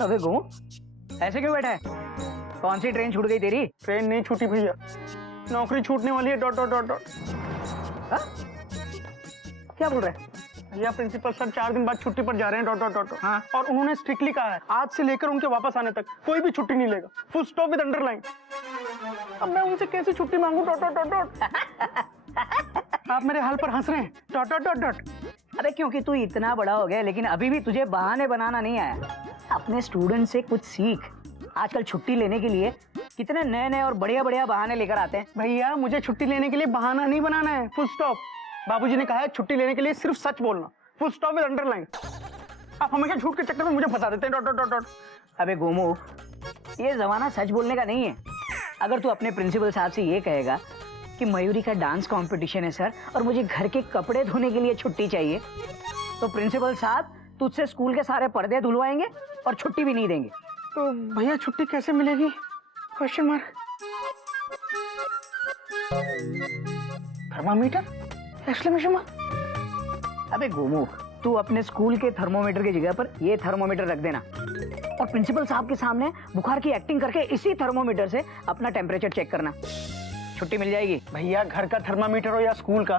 अबे घूम, ऐसे क्यों बैठा है? कौन सी ट्रेन छूट गई तेरी? ट्रेन नहीं छूटी भैया, नौकरी छूटने वाली है। Dot dot dot dot. हाँ? क्या बोल रहे हैं? भैया प्रिंसिपल सर 4 दिन बाद छुट्टी पर जा रहे हैं। Dot dot dot. हाँ। और उन्होंने स्ट्रिक्टली कहा है आज से लेकर उनके वापस आने तक कोई भी छुट्टी नहीं लेगा। Full stop with underline. अब मैं उनसे कैसे छुट्टी मांगू? Dot dot dot dot. आप मेरे हाल पर हंस रहे हैं। Dot dot dot dot. अरे क्योंकि तू इतना बड़ा हो गया, लेकिन अभी भी तुझे बहाने बनाना नहीं आया। अपने स्टूडेंट से कुछ सीख। आजकल छुट्टी लेने के लिए कितने नए नए और बढ़िया बढ़िया बहाने लेकर आते हैं। भैया मुझे छुट्टी लेने के लिए बहाना नहीं बनाना है। Full stop. बाबूजी ने कहा है छुट्टी लेने के लिए सिर्फ सच बोलना। Full stop with underline. आप हमेशा झूठ के चक्कर में मुझे फंसा देते हैं। Dot dot dot dot. अबे गोमू, ये जमाना सच बोलने का नहीं है। अगर तू अपने प्रिंसिपल साहब से ये कहेगा कि मयूरी का डांस कंपटीशन है सर और मुझे घर के कपड़े धोने के लिए छुट्टी चाहिए, तो प्रिंसिपल साहब तुझसे स्कूल के सारे पर्दे धुलवाएंगे और छुट्टी भी नहीं देंगे। तो भैया छुट्टी कैसे मिलेगी? Question mark. Thermometer? Exclamation mark. अबे गोमू, तू अपने स्कूल के थर्मोमीटर की जगह पर ये थर्मोमीटर रख देना और प्रिंसिपल साहब के सामने बुखार की एक्टिंग करके इसी थर्मोमीटर से अपना टेम्परेचर चेक करना। छुट्टी मिल जाएगी। भैया घर का थर्मामीटर हो या स्कूल का,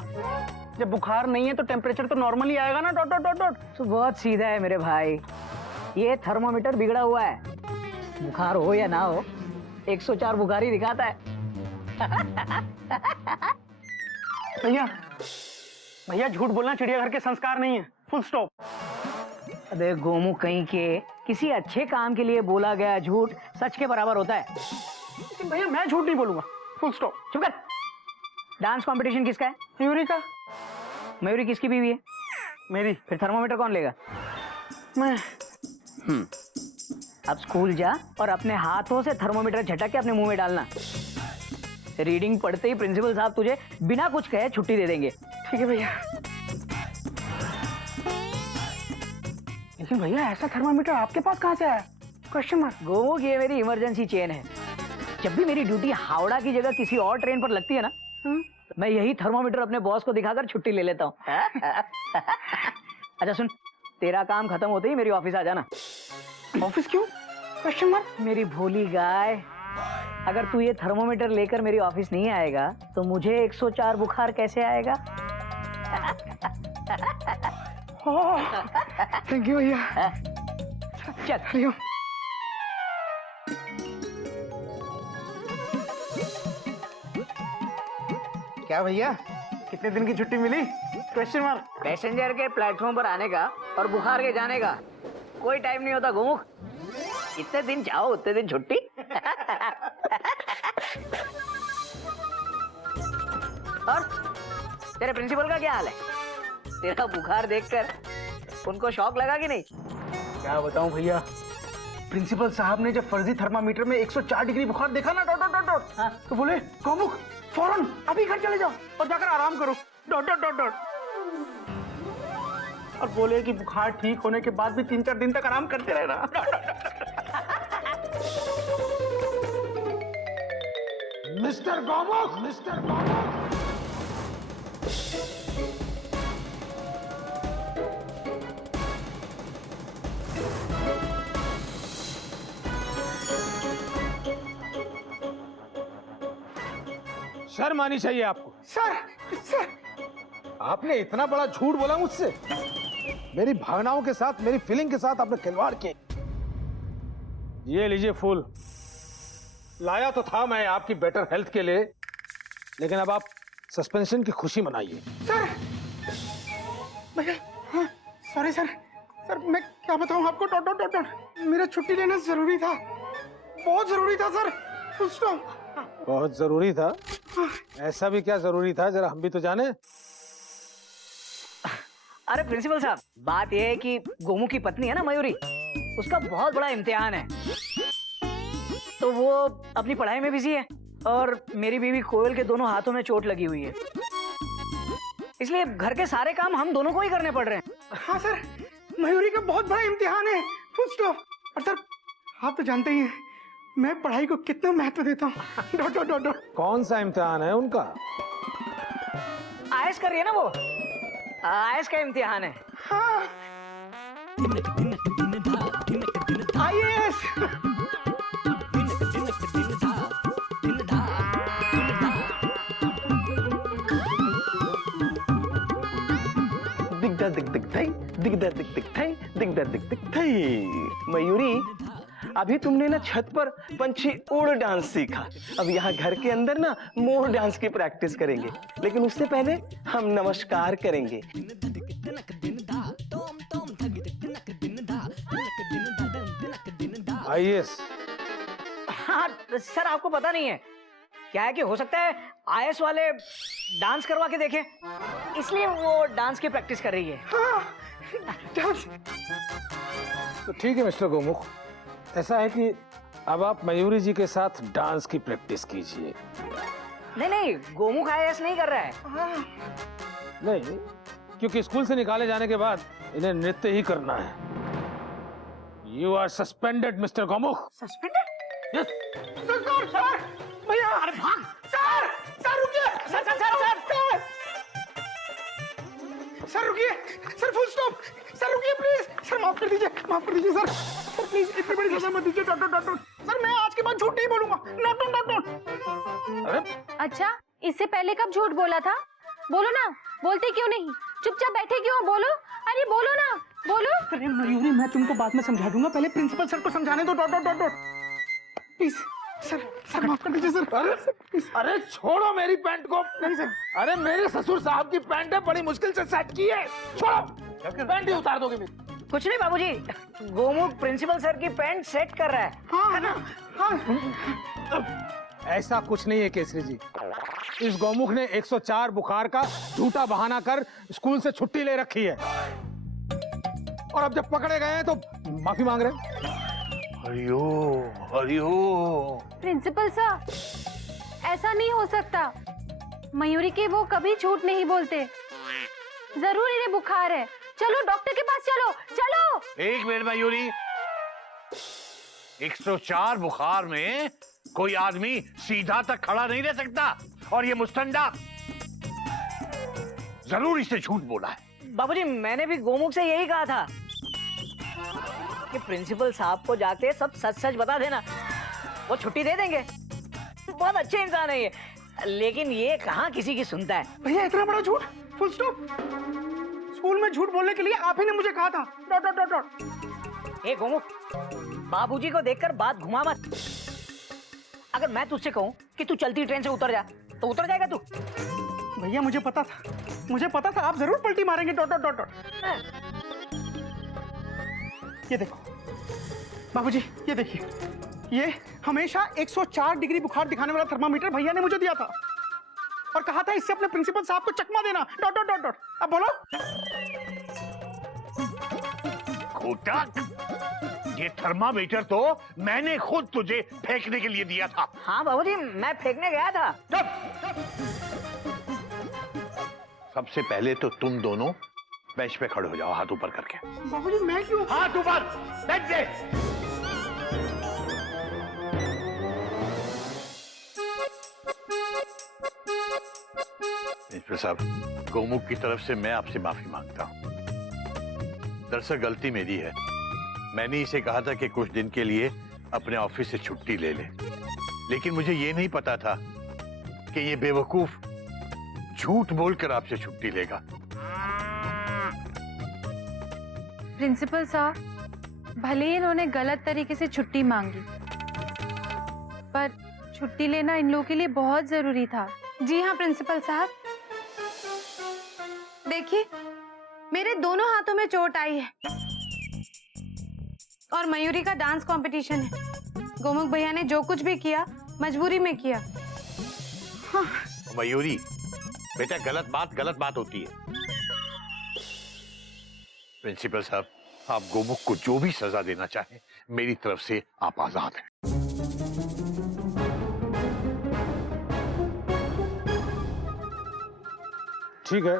जब बुखार नहीं है तो टेम्परेचर तो नॉर्मल ही आएगा ना। Dot dot dot dot. तो बहुत सीधा है मेरे भाई, ये थर्मोमीटर बिगड़ा हुआ है। बुखार हो या ना हो 104 बुखार ही दिखाता है। भैया भैया झूठ बोलना चिड़ियाघर के संस्कार नहीं है। Full stop. अबे गोमू कहीं के, किसी अच्छे काम के लिए बोला गया झूठ सच के बराबर होता है। लेकिन भैया मैं झूठ नहीं बोलूंगा। Full stop. चुप कर। डांस कंपटीशन किसका है? मयूरी का। मयूरी किसकी बीवी है? मेरी। फिर थर्मोमीटर कौन लेगा? मैं। अब स्कूल जा और अपने हाथों से थर्मोमीटर झटक के अपने मुंह में डालना। रीडिंग पढ़ते ही प्रिंसिपल साहब तुझे बिना कुछ कहे छुट्टी दे देंगे। ठीक है भैया। लेकिन भैया ऐसा थर्मामीटर आपके पास कहाँ से आया? Question mark. गोमू की ये मेरी इमरजेंसी चेन है। जब भी मेरी ड्यूटी हावड़ा की जगह किसी और ट्रेन पर लगती है ना, मैं यही थर्मोमीटर अपने बॉस को दिखाकर छुट्टी ले लेता हूँ। अच्छा सुन, तेरा काम खत्म होते ही मेरी ऑफिस आ जाना। ऑफिस क्यों? Question mark. मेरी भोली गाय, अगर तू ये थर्मोमीटर लेकर मेरी ऑफिस नहीं आएगा तो मुझे 104 बुखार कैसे आएगा? थैंक यू भैया। चल। हरिओम। क्या भैया कितने दिन की छुट्टी मिली? Question mark. पैसेंजर के प्लेटफॉर्म पर आने का और बुखार के जाने का कोई टाइम नहीं होता गोमुख। इतने दिन जाओ उतने दिन छुट्टी। और तेरे प्रिंसिपल का क्या हाल है? तेरा बुखार देखकर उनको शॉक लगा कि नहीं? क्या बताऊं भैया, प्रिंसिपल साहब ने जब फर्जी थर्मामीटर में 104 डिग्री बुखार देखा ना, डॉट डॉट डॉट डॉट, तो बोले गोमुख फौरन अभी घर चले जाओ और जाकर आराम करो। Dot dot dot dot. और बोले कि बुखार ठीक होने के बाद भी 3-4 दिन तक आराम करते रहना। Mister Gomukh, mister Gomukh. शर्म आनी चाहिए आपको। सर सर आपने इतना बड़ा झूठ बोला मुझसे। मेरी भावनाओं के साथ, मेरी फीलिंग के साथ आपने खिलवाड़ किया। ये लीजिए फूल। लाया तो था मैं आपकी बेटर हेल्थ के लिए, लेकिन अब आप सस्पेंशन की खुशी मनाइए। सर भैया, हाँ सॉरी सर। सर मैं क्या बताऊं आपको? Dot dot dot dot. मेरा छुट्टी लेना जरूरी था, बहुत जरूरी था सर। Full stop. बहुत जरूरी था? ऐसा भी क्या जरूरी था, जरा हम भी तो जाने। अरे प्रिंसिपल साहब, बात यह है कि गोमू की पत्नी है ना मयूरी, उसका बहुत बड़ा इम्तिहान है, तो वो अपनी पढ़ाई में बिजी है और मेरी बीवी कोयल के दोनों हाथों में चोट लगी हुई है, इसलिए घर के सारे काम हम दोनों को ही करने पड़ रहे हैं। हाँ सर, मयूरी का बहुत बड़ा इम्तिहान है। Full stop. और सर आप तो जानते ही हैं मैं पढ़ाई को कितना महत्व देता हूँ। Dot dot dot dot. कौन सा इम्तिहान है उनका? आयस कर रही है ना वो, आयस का इम्तिहान है। हाँ आईएएस। दिग्दा दिग दिग थई, दिग्दा दिग दिग थई, दिग्दा दिग दिग थई। मयूरी, अभी तुमने ना छत पर पंछी उड़ डांस सीखा। अब यहाँ घर के अंदर ना मोर डांस की प्रैक्टिस करेंगे, लेकिन उससे पहले हम नमस्कार करेंगे। आईएएस। हाँ सर, आपको पता नहीं है क्या है कि हो सकता है आईएएस वाले डांस करवा के देखें, इसलिए वो डांस की प्रैक्टिस कर रही है। तो ठीक है मिस्टर गोमुख, ऐसा है कि अब आप मयूरी जी के साथ डांस की प्रैक्टिस कीजिए। नहीं नहीं, गोमुख आईएएस नहीं कर रहा है। नहीं, क्योंकि स्कूल से निकाले जाने के बाद इन्हें नृत्य ही करना है। You are suspended mister Gomukh. Suspended? Yes. Sir, भैया, अरे भाग। सर रुकिए। सर रुकिए। Sir full stop. सर रुकिए प्लीज। सर माफ कर दीजिए सर। सर प्लीज इतनी बड़ी सजा मत दीजिए। डॉक्टर सर, मैं आज के बाद झूठ नहीं बोलूंगा। नोट। अरे अच्छा, इससे पहले कब झूठ बोला था? बोलो ना, बोलते क्यों नहीं? चुपचाप बैठे क्यों? बोलो, अरे बोलो ना, बोलो। अरे मयूरी, मैं तुमको बाद में समझा दूंगा, पहले प्रिंसिपल सर को समझाने दो। Dot please. सर माफ कर दीजिए सर। अरे छोड़ो मेरी पैंट को। नहीं सर। अरे मेरे ससुर साहब की पैंट है, बड़ी मुश्किल से सेट की है। छोड़ो, पैंट ही उतार दोगे मेरी। कुछ नहीं बाबूजी, गोमुख प्रिंसिपल सर की पैंट सेट कर रहा है। हाँ। ऐसा कुछ नहीं है केसरी जी। इस गौमुख ने 104 बुखार का झूठा बहाना कर स्कूल से छुट्टी ले रखी है, और अब जब पकड़े गए हैं तो माफी मांग रहे हैं। हरिओ। प्रिंसिपल सर, ऐसा नहीं हो सकता। मयूरी के वो कभी झूठ नहीं बोलते। जरूर इन्हें बुखार है। चलो डॉक्टर के पास चलो। एक मिनट मयूरी, 104 बुखार में कोई आदमी सीधा तक खड़ा नहीं रह सकता, और ये मुस्तंडा जरूर इससे झूठ बोला है। बाबूजी, मैंने भी गोमुख से यही कहा था कि प्रिंसिपल साहब को जाके सब सच बता देना, वो छुट्टी दे देंगे। बहुत अच्छे इंसान है ये, लेकिन ये कहाँ किसी की सुनता है। भैया, इतना बड़ा झूठ? Full stop. स्कूल में झूठ बोलने के लिए आप ही ने मुझे कहा था। डॉट। ए गोमुख, बाबूजी को देखकर बात घुमा मत। अगर मैं तुझसे कहूँ कि तू चलती ट्रेन से उतर जा, तो उतर जाएगा तू? भैया, मुझे पता था आप जरूर पलटी मारेंगे। डॉट। ये देखो बाबूजी, ये देखिए, ये हमेशा 104 डिग्री बुखार दिखाने वाला थर्मामीटर भैया ने मुझे दिया था, और कहा था इससे अपने प्रिंसिपल साहब को चकमा देना। डॉट। अब बोलो। खोटा, ये थर्मामीटर तो मैंने खुद तुझे फेंकने के लिए दिया था। हाँ बाबूजी, मैं फेंकने गया था। सबसे पहले तो तुम दोनों बेंच पे खड़े हो जाओ, हाथ ऊपर करके। बाबूजी, मैं क्यों? हाथ ऊपर, बेंच पे। इंस्पेक्टर साहब, गोमुख की तरफ से मैं आपसे माफी मांगता हूँ। दरअसल गलती मेरी है। मैंने इसे कहा था कि कुछ दिन के लिए अपने ऑफिस से छुट्टी ले ले, लेकिन मुझे ये नहीं पता था कि ये बेवकूफ झूठ बोलकर आपसे छुट्टी लेगा। प्रिंसिपल साहब, भले ही इन्होंने गलत तरीके से छुट्टी मांगी, पर छुट्टी लेना इन लोगों के लिए बहुत जरूरी था। जी हाँ प्रिंसिपल साहब, देखिए मेरे दोनों हाथों में चोट आई है, और मयूरी का डांस कंपटीशन है। गोमुख भैया ने जो कुछ भी किया मजबूरी में किया। मयूरी, बेटा गलत बात होती है। प्रिंसिपल साहब, आप गोमुख को जो भी सजा देना चाहें, मेरी तरफ से आप आजाद हैं। ठीक है,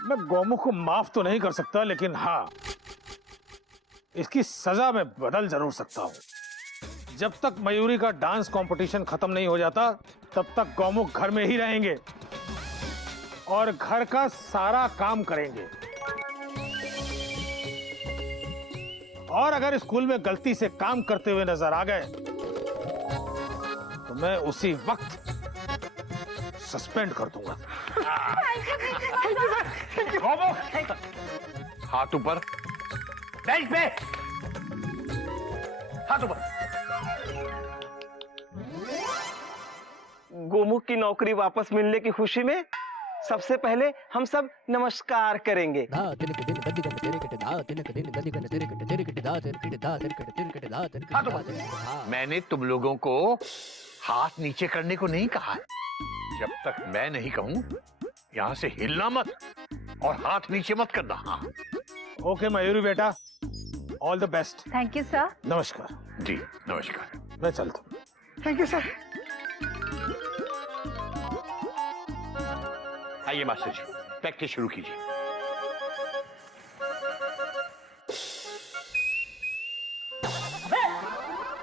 मैं गौमुख को माफ तो नहीं कर सकता, लेकिन हाँ, इसकी सजा मैं बदल जरूर सकता हूँ। जब तक मयूरी का डांस कंपटीशन खत्म नहीं हो जाता, तब तक गौमुख घर में ही रहेंगे और घर का सारा काम करेंगे, और अगर स्कूल में गलती से काम करते हुए नजर आ गए तो मैं उसी वक्त सस्पेंड कर दूंगा। हाथ ऊपर, बेंच पे, हाथ ऊपर। गोमुख की नौकरी वापस मिलने की खुशी में सबसे पहले हम सब नमस्कार करेंगे। हाथ ऊपर। मैंने तुम लोगों को हाथ नीचे करने को नहीं कहा है। जब तक मैं नहीं कहूं यहां से हिलना मत और हाथ नीचे मत करना। हाँ ओके मयूरी बेटा, all the best. Thank you sir. नमस्कार। जी नमस्कार। मैं चलता हूँ। Thank you sir. आइए मास्टर जी, प्रैक्टिस शुरू कीजिए।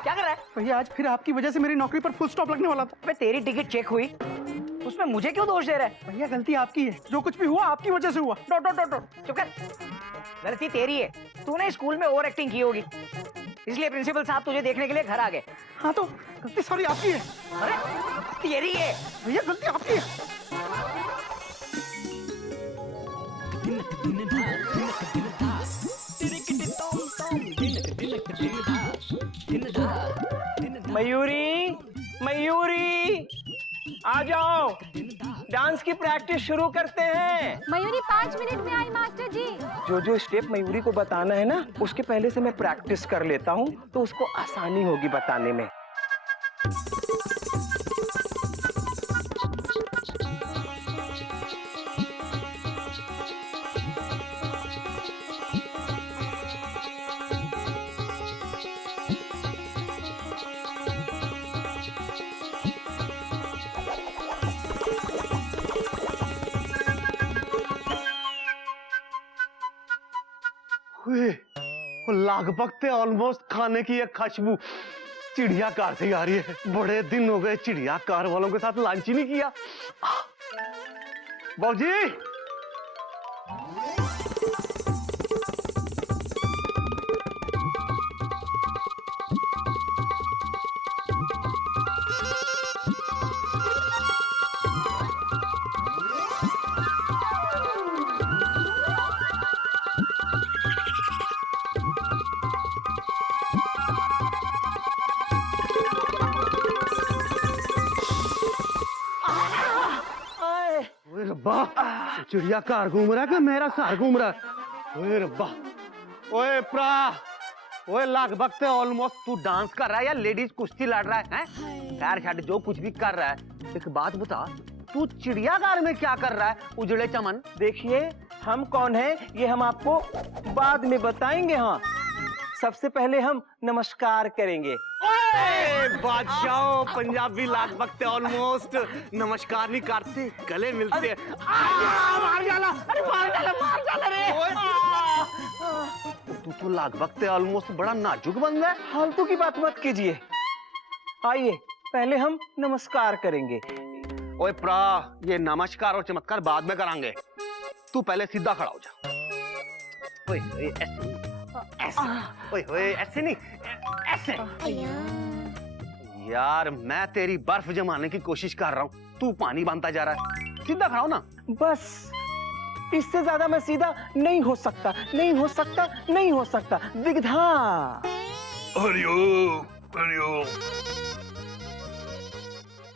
क्या कर रहा है? भैया आज फिर आपकी वजह से मेरी नौकरी पर फुल स्टॉप लगने वाला था। अबे तेरी टिकट चेक हुई, उसमें मुझे क्यों दोष दे रहा है? भैया गलती आपकी है, जो कुछ भी हुआ आपकी वजह से हुआ। Dot dot dot dot. चुप कर। गलती तेरी है, तूने स्कूल में ओवर एक्टिंग की होगी, इसलिए प्रिंसिपल साहब तुझे देखने के लिए घर आ गए। हाँ तो गलती सारी आपकी है। अरे तेरी है। भैया गलती आपकी है। मयूरी, मयूरी, आ जाओ, डांस की प्रैक्टिस शुरू करते हैं। मयूरी 5 मिनट में आई मास्टर जी। जो जो स्टेप मयूरी को बताना है ना, उसके पहले से मैं प्रैक्टिस कर लेता हूँ तो उसको आसानी होगी बताने में। लगभग ते ऑलमोस्ट खाने की एक खुशबू चिड़ियाघर से आ रही है। बड़े दिन हो गए चिड़ियाघर वालों के साथ लंच ही नहीं किया। बाबूजी, ओए रब्बा, चिड़ियाघर घूम रहा है कि मेरा सर घूम रहा है? ओए रब्बा, ओए प्रा, ओए लगभग ते ऑलमोस्ट तू डांस कर रहा है या लेडीज कुश्ती लड़ रहा है? खैर छाड़, जो कुछ भी कर रहा है, एक बात बता, तू चिड़ियाघर में क्या कर रहा है उजड़े चमन? देखिए हम कौन हैं ये हम आपको बाद में बताएंगे। हाँ, सबसे पहले हम नमस्कार करेंगे। बादशाह पंजाबी लगभग ते ऑलमोस्ट नमस्कार नहीं करते, गले मिलते हैं। मार डाला, अरे मार डाला, मार डाला रे। तू तो लगभग ते ऑलमोस्ट बड़ा नाजुक बन गया। फालतू की बात मत कीजिए। आइए पहले हम नमस्कार करेंगे। ओए प्रा, ये नमस्कार और चमत्कार बाद में करांगे। तू पहले सीधा खड़ा हो जा। ओए ओए ऐसे ऐसे, ओए ओए ऐसे नहीं, ऐसे। यार मैं तेरी बर्फ जमाने की कोशिश कर रहा हूँ, तू पानी बांधता जा रहा है। सीधा खड़ा हो ना। बस इससे ज्यादा मैं सीधा नहीं हो सकता, नहीं हो सकता, नहीं हो सकता। दिग्धा। हरिओम, हरिओम।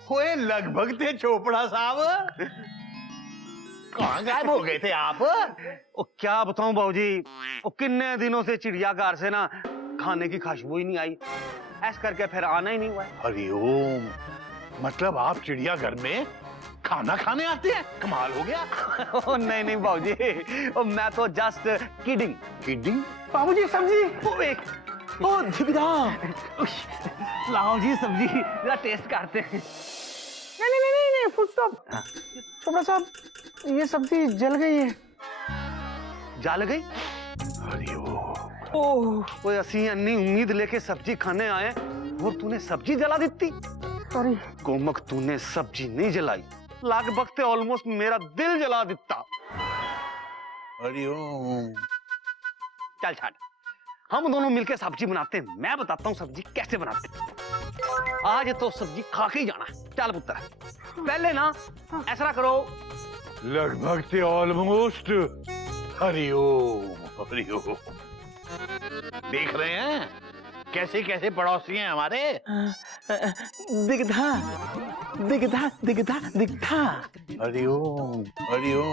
ओए लगभग थे चोपड़ा साहब, कहाँ गायब हो गए थे आप? ओ क्या बताऊं बाबूजी, ओ कितने दिनों से चिड़ियाघर से ना खाने की खुशबू ही नहीं आई, ऐसा करके फिर आना ही नहीं हुआ। हरिओम, मतलब आप चिड़ियाघर में खाना खाने आते हैं? कमाल हो गया। ओ नहीं नहीं बाबूजी, ओ मैं तो जस्ट किडिंग। किडिंग? बाबूजी सब्जी। ओ दिग्धा, लाओ जी सब्जी, जरा टेस्ट करते हैं। नहीं, फुल स्टॉप। चोपड़ा साहब, ये सब्जी जल गई है। जल गई? हरिओम। ओह, कोई असी अन्नी उम्मीद लेके सब्जी खाने आए और तूने सब्जी जला दी। सॉरी गोमक, तूने सब्जी नहीं जलाई, लगभग ते ऑलमोस्ट मेरा दिल जला दिता। हरिओम। चल छाड़, हम दोनों मिलकर सब्जी बनाते हैं। मैं बताता हूँ सब्जी कैसे बनाते हैं। आज तो सब्जी खा के ही जाना। चल पुत्र, पहले ना ऐसा करो। लगभग से ऑलमोस्ट। हरिओम हरिओम। देख रहे हैं कैसे कैसे पड़ोसी हैं हमारे। दिग्धा दिग्धा दिग्धा दिग्धा। हरिओम हरिओम।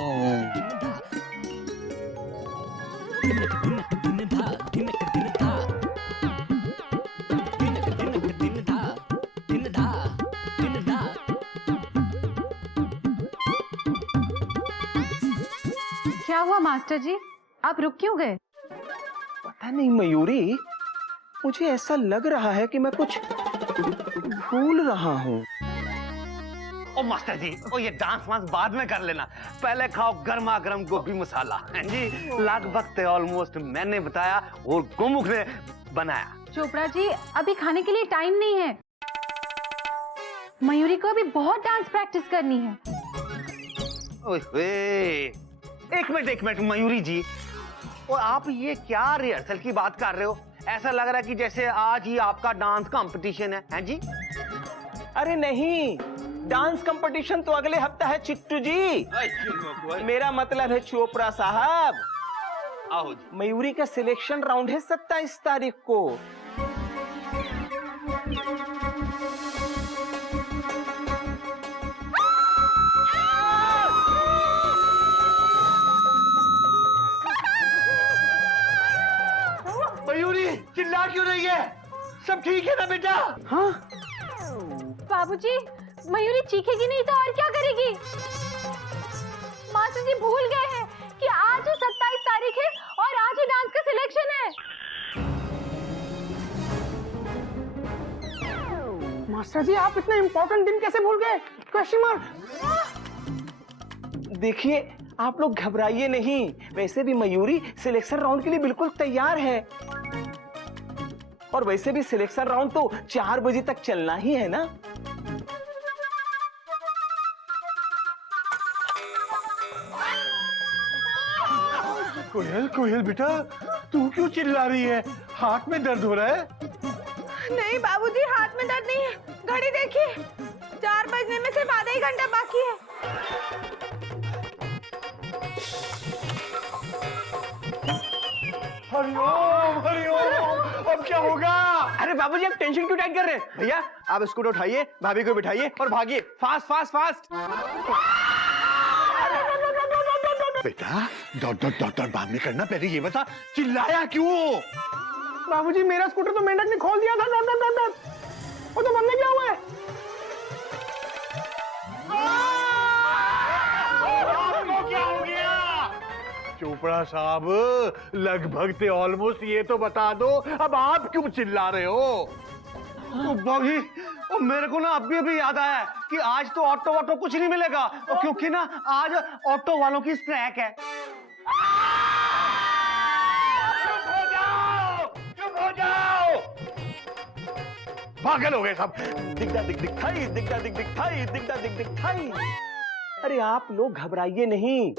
क्या हुआ मास्टर जी, आप रुक क्यों गए? पता नहीं मयूरी, मुझे ऐसा लग रहा है कि मैं कुछ भूल रहा हूँ। ओ मास्टर जी, ओ ये डांस वांस बाद में कर लेना, पहले खाओ गर्मा गर्म गोभी मसाला। हैं जी, लगभग ऑलमोस्ट मैंने बताया और गोमुख ने बनाया। चोपड़ा जी, अभी खाने के लिए टाइम नहीं है। मयूरी को अभी बहुत डांस प्रैक्टिस करनी है। ओए, एक मिनट मयूरी जी, और आप ये क्या रिहर्सल की बात कर रहे हो? ऐसा लग रहा है कि जैसे आज ही आपका डांस कंपटीशन है। हैं जी? अरे नहीं, डांस कंपटीशन तो अगले हफ्ते है चिट्टू जी। मेरा मतलब है चोपड़ा साहब। आओ जी। मयूरी का सिलेक्शन राउंड है 27 तारीख को। मयूरी चिल्ला क्यों रही है? सब ठीक है ना बेटा? हाँ, बाबूजी, मयूरी चीखेगी नहीं तो और क्या करेगी? मास्टर जी भूल गए हैं कि आज ही 27 तारीख है और आज ही डांस का सिलेक्शन है। मास्टर जी, आप इतना इम्पोर्टेंट दिन कैसे भूल गए? Question mark. देखिए आप लोग घबराइए नहीं, वैसे भी मयूरी सिलेक्शन राउंड के लिए बिल्कुल तैयार है। और वैसे भी सिलेक्शन राउंड तो 4 बजे तक चलना ही है ना। कोयल कोयल बेटा, तू क्यों चिल्ला रही है? हाथ में दर्द हो रहा है? नहीं बाबूजी, हाथ में दर्द नहीं है। घड़ी देखिए, 4 बजने में सिर्फ आधा ही घंटा बाकी है। हरिओम हरिओम। अब क्या होगा? अरे बाबूजी, आप टेंशन क्यों टाइट कर रहे हैं? भैया आप स्कूटर उठाइए, भाभी को बिठाइए और भागिए। Fast fast fast. बेटा डॉट बाद में करना, पहले ये बता चिल्लाया क्यों? बाबूजी, मेरा स्कूटर तो मेंढक ने खोल दिया था। Dot dot dot dot. वो तो बंद क्या हुआ है? आपको क्या हो गया? चोपड़ा साहब, लगभग से ऑलमोस्ट ये तो बता दो, अब आप क्यों चिल्ला रहे हो? भाभी, मेरे को ना अभी याद आया कि आज तो ऑटो कुछ नहीं मिलेगा, क्योंकि ना आज ऑटो वालों की स्ट्राइक है। चुप हो जाओ। पागल हो गए सब। दिग्धा दिग दिखाई, दिग्धा दिग दिखाई, दिग्धा दिग दिखाई। अरे आप लोग घबराइए नहीं,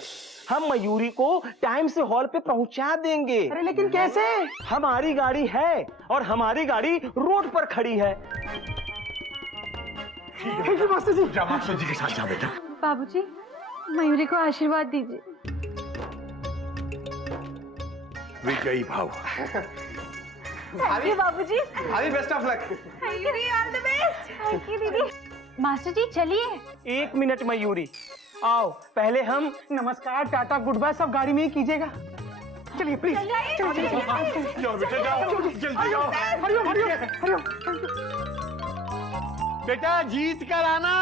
हम मयूरी को टाइम से हॉल पे पहुंचा देंगे। अरे लेकिन कैसे? हमारी गाड़ी है और हमारी गाड़ी रोड पर खड़ी है। थैंक यू मास्टर जी। जा मास्टर जी के साथ जा बेटा। बाबूजी, मयूरी को आशीर्वाद दीजिए। विजयी भाव। थैंक यू बाबूजी। भाभी best of luck. Mayuri all the best. Thank you दीदी। मास्टर जी चलिए। 1 मिनट मयूरी, आओ पहले हम नमस्कार, टाटा, गुड बाय सब गाड़ी में ही कीजिएगा। चलिए प्लीज। जाओ बेटा जाओ, जल्दी जाओ। हरिओम हरिओम हरिओम। बेटा जीत कर आना।